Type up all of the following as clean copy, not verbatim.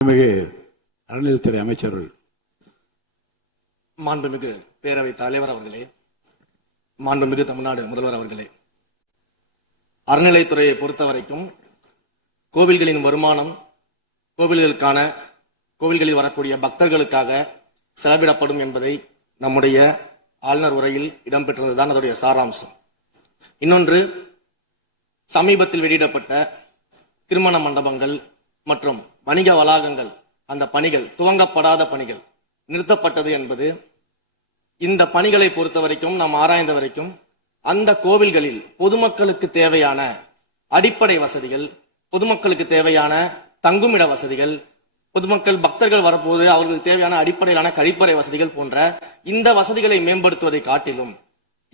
மிகு அறநிலையத்துறை அமைச்சர்கள். மாண்புமிகு பேரவைத் தலைவர் அவர்களே, மாண்புமிகு தமிழ்நாடு முதல்வர் அவர்களே, அறநிலையத்துறையை பொறுத்தவரைக்கும் கோவில்களின் வருமானம் கோவில்களில் வரக்கூடிய பக்தர்களுக்காக செலவிடப்படும் என்பதை நம்முடைய ஆளுநர் உரையில் இடம்பெற்றதுதான் அதனுடைய சாராம்சம். இன்னொன்று, சமீபத்தில் வெளியிடப்பட்ட திருமண மண்டபங்கள் மற்றும் வணிக வளாகங்கள், அந்த பணிகள் துவங்கப்படாத பணிகள் நிறுத்தப்பட்டது என்பது, இந்த பணிகளை பொறுத்த வரைக்கும் நாம் ஆராய்ந்த வரைக்கும் அந்த கோவில்களில் பொதுமக்களுக்கு தேவையான அடிப்படை வசதிகள், பொதுமக்களுக்கு தேவையான தங்குமிட வசதிகள், பொதுமக்கள் பக்தர்கள் வரப்போது அவர்களுக்கு தேவையான அடிப்படையிலான கழிப்பறை வசதிகள் போன்ற இந்த வசதிகளை மேம்படுத்துவதை காட்டிலும்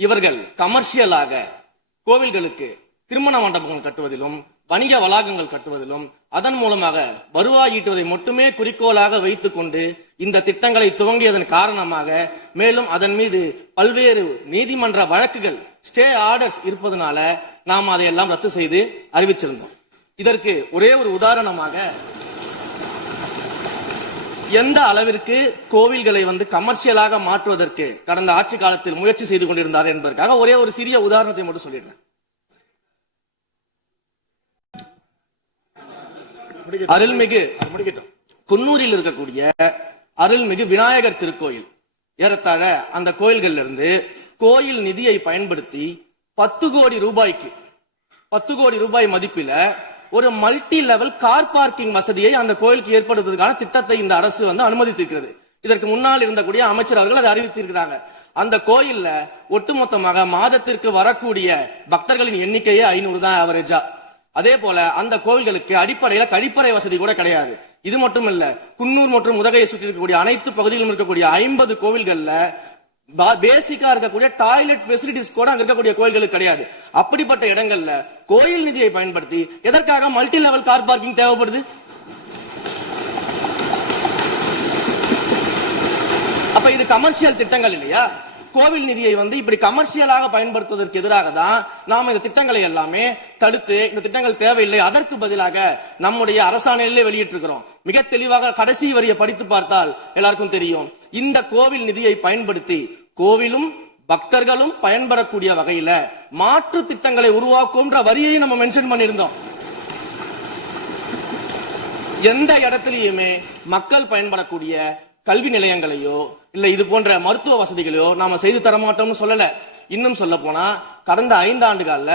இவர்கள் கமர்ஷியலாக கோவில்களுக்கு திருமண மண்டபங்கள் கட்டுவதிலும் வணிக வளாகங்கள் கட்டுவதிலும் அதன் மூலமாக வருவாய் ஈட்டுவதை மட்டுமே குறிக்கோளாக வைத்துக் கொண்டு இந்த திட்டங்களை துவங்கியதன் காரணமாக மேலும் அதன் மீது பல்வேறு நீதிமன்ற வழக்குகள், ஸ்டே ஆர்டர்ஸ் இருப்பதனால நாம் அதையெல்லாம் ரத்து செய்து அறிவிச்சிருந்தோம். இதற்கு ஒரே ஒரு உதாரணமாக, எந்த அளவிற்கு கோவில்களை கமர்ஷியலாக மாற்றுவதற்கு கடந்த ஆட்சி காலத்தில் முயற்சி செய்து கொண்டிருந்தார் என்பதற்காக ஒரே ஒரு சிறிய உதாரணத்தை மட்டும் சொல்லிடுறேன். அருள்மிகு குன்னூரில் இருக்கக்கூடிய அருள்மிகு விநாயகர் திருக்கோயில், ஏறத்தாழ அந்த கோயில்கள் இருந்து கோயில் நிதியை பயன்படுத்தி 10 கோடி ரூபாய் மதிப்பில ஒரு மல்டி லெவல் கார் பார்க்கிங் வசதியை அந்த கோயிலுக்கு ஏற்படுத்துவதற்கான திட்டத்தை இந்த அரசு அனுமதித்திருக்கிறது. இதற்கு முன்னால் இருந்தக்கூடிய அமைச்சர் அவர்கள் அதை அறிவித்திருக்கிறாங்க. அந்த கோயில்ல ஒட்டுமொத்தமாக மாதத்திற்கு வரக்கூடிய பக்தர்களின் எண்ணிக்கையே 500 தான் ஆவரேஜா. அதே போல அந்த கோவில்களுக்கு அடிப்படையில கழிப்பறை வசதி கூட கிடையாது. இது மட்டும் இல்ல, குன்னூர் மற்றும் உதகையை சுற்றி இருக்கக்கூடிய அனைத்து பகுதிகளிலும் இருக்கக்கூடிய 50 கோவில்கள்ல பேசிக்கா இருக்கக்கூடிய டாய்லெட் ஃபெசிலிட்டிஸ் கூட அங்க இருக்கக்கூடிய கோயில்களுக்கு கிடையாது. அப்படிப்பட்ட இடங்கள்ல கோயில் நிதியை பயன்படுத்தி எதற்காக மல்டி லெவல் கார் பார்க்கிங் தேவைப்படுது? அப்ப இது கமர்ஷியல் திட்டங்கள் இல்லையா? கோவில் நிதியை இப்படி கமர்ஷியலாக பயன்படுத்துவதற்கு எதிராக தான் நாம் இந்த திட்டங்களை எல்லாமே தடுத்து, இந்த திட்டங்கள் தேவையில்லை, அதற்கு பதிலாக நம்முடைய அரசாணையிலே வெளியிட்டிருக்கிறோம். மிக தெளிவாக கடைசி வரியை படித்து பார்த்தால் எல்லாருக்கும் தெரியும். இந்த கோவில் நிதியை பயன்படுத்தி கோவிலும் பக்தர்களும் பயன்படக்கூடிய வகையில மாற்று திட்டங்களை உருவாக்கும் வரியை நம்ம மென்ஷன் பண்ணியிருந்தோம். எந்த இடத்திலேயுமே மக்கள் பயன்படக்கூடிய கல்வி நிலையங்களையோ இல்ல இது போன்ற மருத்துவ வசதிகளையோ நாம செய்து தர மாட்டோம்னு சொல்லல. இன்னும் சொல்ல போனா, கடந்த 5 ஆண்டுகள்ல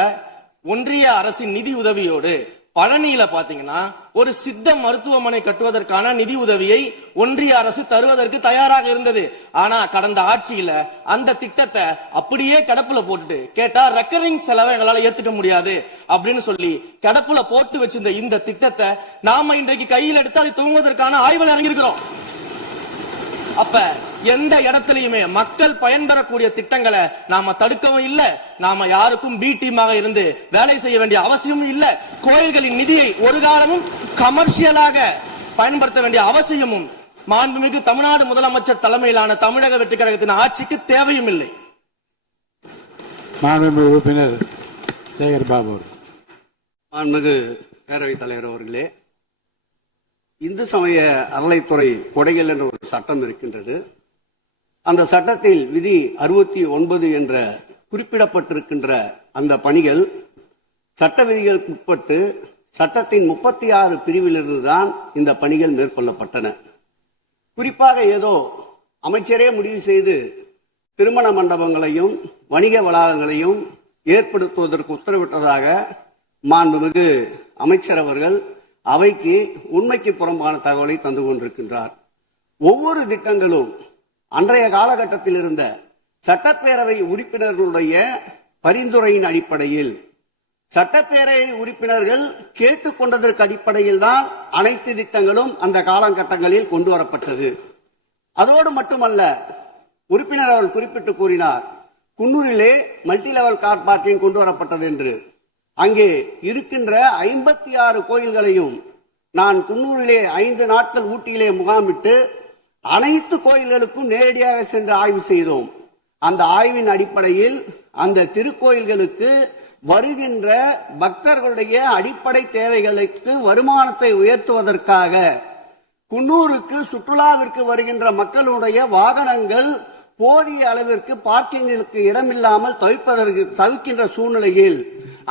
ஒன்றிய அரசின் நிதி உதவியோடு பழனியில பாத்தீங்கன்னா ஒரு சித்த மருத்துவமனை கட்டுவதற்கான நிதி உதவியை ஒன்றிய அரசு தருவதற்கு தயாராக இருந்தது. ஆனா கடந்த ஆட்சியில அந்த திட்டத்தை அப்படியே கிடப்புல போட்டுட்டு, கேட்டா ரெக்கரிங் செலவை எங்களால ஏத்துக்க முடியாது அப்படின்னு சொல்லி கிடப்புல போட்டு வச்சிருந்த இந்த திட்டத்தை நாம இன்றைக்கு கையில் எடுத்து அதை துவங்குவதற்கான ஆய்வில் இறங்கியிருக்கிறோம். அப்ப எந்த இடத்திலையுமே மக்கள் பயன்பெறக்கூடிய திட்டங்களை நாம தடுக்கவும் இல்லை, நாம யாருக்கும் பி டீமாக இருந்து வேலை செய்ய வேண்டிய அவசியமும் இல்லை. கோயில்களின் நிதியை ஒரு காலமும் கமர்ஷியலாக பயன்படுத்த வேண்டிய அவசியமும் மாண்புமிகு தமிழ்நாடு முதலமைச்சர் தலைமையிலான தமிழக வெற்றி கழகத்தின் ஆட்சிக்கு தேவையும் இல்லை. மாண்புமிகு உறுப்பினர் சேகர் பாபு. மாண்புமிகு பேரவைத் தலைவர் அவர்களே, இந்து சமய அறநிலைத்துறை கொடைகள் என்ற ஒரு சட்டம் இருக்கின்றது. அந்த சட்டத்தில் விதி 69 என்ற குறிப்பிடப்பட்டிருக்கின்ற அந்த பணிகள் சட்ட விதிகளுக்கு உட்பட்டு சட்டத்தின் 36 பிரிவிலிருந்து தான் இந்த பணிகள் மேற்கொள்ளப்பட்டன. குறிப்பாக ஏதோ அமைச்சரே முடிவு செய்து திருமண மண்டபங்களையும் வணிக வளாகங்களையும் ஏற்படுத்துவதற்கு உத்தரவிட்டதாக மாண்புமிகு அமைச்சர் அவர்கள் அவைக்கு உண்மைக்கு புறம்பான தகவலை தந்து கொண்டிருக்கின்றார். ஒவ்வொரு திட்டங்களும் அன்றைய காலகட்டத்தில் இருந்த சட்டப்பேரவை உறுப்பினர்களுடைய பரிந்துரையின் அடிப்படையில், சட்டப்பேரவை உறுப்பினர்கள் கேட்டுக்கொண்டதற்கு அடிப்படையில் தான் அனைத்து திட்டங்களும் அந்த காலகட்டங்களில் கொண்டு வரப்பட்டது. அதோடு மட்டுமல்ல, உறுப்பினர் அவர்கள் குறிப்பிட்டு கூறினார், குன்னூரிலே மல்டி லெவல் கார் பார்க்கிங் கொண்டு வரப்பட்டது என்று. அங்கே இருக்கின்ற 56 கோயில்களையும் நான் குன்னூரிலே 5 நாட்கள் ஊட்டியிலே முகாமிட்டு அனைத்து கோயில்களுக்கும் நேரடியாக சென்று ஆய்வு செய்தோம். அந்த ஆய்வின் அடிப்படையில் அந்த திருக்கோயில்களுக்கு வருகின்ற பக்தர்களுடைய அடிப்படை தேவைகளுக்கு வருமானத்தை உயர்த்துவதற்காக குன்னூருக்கு சுற்றுலாவிற்கு வருகின்ற மக்களுடைய வாகனங்கள் போதிய அளவிற்கு பார்க்கிங்களுக்கு இடமில்லாமல் தவிக்கின்ற சூழ்நிலையில்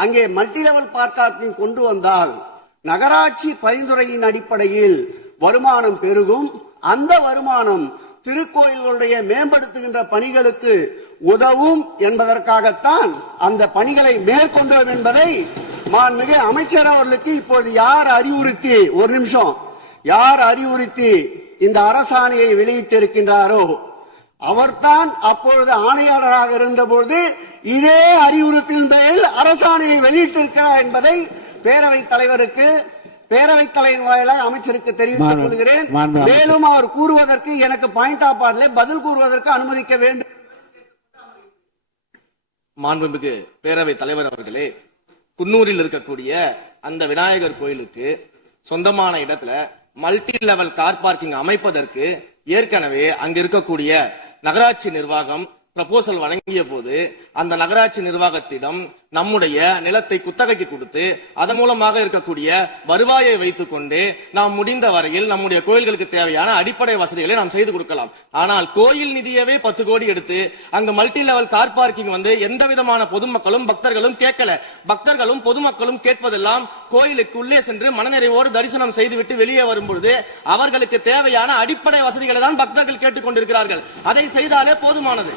அங்கே மல்டி லெவல் பார்க்கிங் கொண்டு வந்தால் நகராட்சி பரிந்துரையின் அடிப்படையில் வருமானம் பெருகும். அந்த வருமானம் திருக்கோயில்களுடைய மேம்படுத்துகின்ற பணிகளுக்கு உதவும் என்பதற்காகத்தான் அந்த பணிகளை மேற்கொண்டோம் என்பதை மாண்புமிகு அமைச்சர் அவர்களுக்கு இப்போது யார் அறிவுறுத்தி இந்த அரசாணையை வெளியிட்டிருக்கின்றாரோ அவர்தான் அப்பொழுது ஆணையாளராக இருந்தபோது இதே அறிவுறுத்தின் பேரில் அரசாணையை வெளியிட்டிருக்கிறார் என்பதை பேரவைத் தலைவர் வாயிலாக அமைச்சருக்கு தெரிவித்துக் கொள்கிறேன். மேலும் அவர் கூறுவதற்கு எனக்கு பாயிண்ட் ஆஃப் ஆர்டர்ல பதில் கூறுவதற்கு அனுமதிக்க வேண்டும். மாண்புமிகு பேரவைத் தலைவர் அவர்களே, குன்னூரில் இருக்கக்கூடிய அந்த விநாயகர் கோயிலுக்கு சொந்தமான இடத்துல மல்டி லெவல் கார் பார்க்கிங் அமைப்பதற்கு ஏற்கனவே அங்க இருக்கக்கூடிய நகராட்சி நிர்வாகம் ப்ரப்போசல் வழங்கிய போது அந்த நகராட்சி நிர்வாகத்திடம் நம்முடைய நிலத்தை குத்தகைக்கு கொடுத்து அதன் மூலமாக இருக்கக்கூடிய வருவாயை வைத்துக் கொண்டு நாம் முடிந்த வரையில் நம்முடைய கோயில்களுக்கு தேவையான அடிப்படை வசதிகளை நாம் செய்து கொடுக்கலாம். ஆனால் கோயில் நிதியவே 10 கோடி எடுத்து அங்க மல்டி லெவல் கார் பார்க்கிங் எந்த விதமான பொதுமக்களும் பக்தர்களும் கேட்கல. பக்தர்களும் பொதுமக்களும் கேட்பதெல்லாம் கோயிலுக்கு உள்ளே சென்று மனநிறைவோடு தரிசனம் செய்துவிட்டு வெளியே வரும்பொழுது அவர்களுக்கு தேவையான அடிப்படை வசதிகளை தான் பக்தர்கள் கேட்டுக் கொண்டிருக்கிறார்கள். அதை செய்தாலே போதுமானது.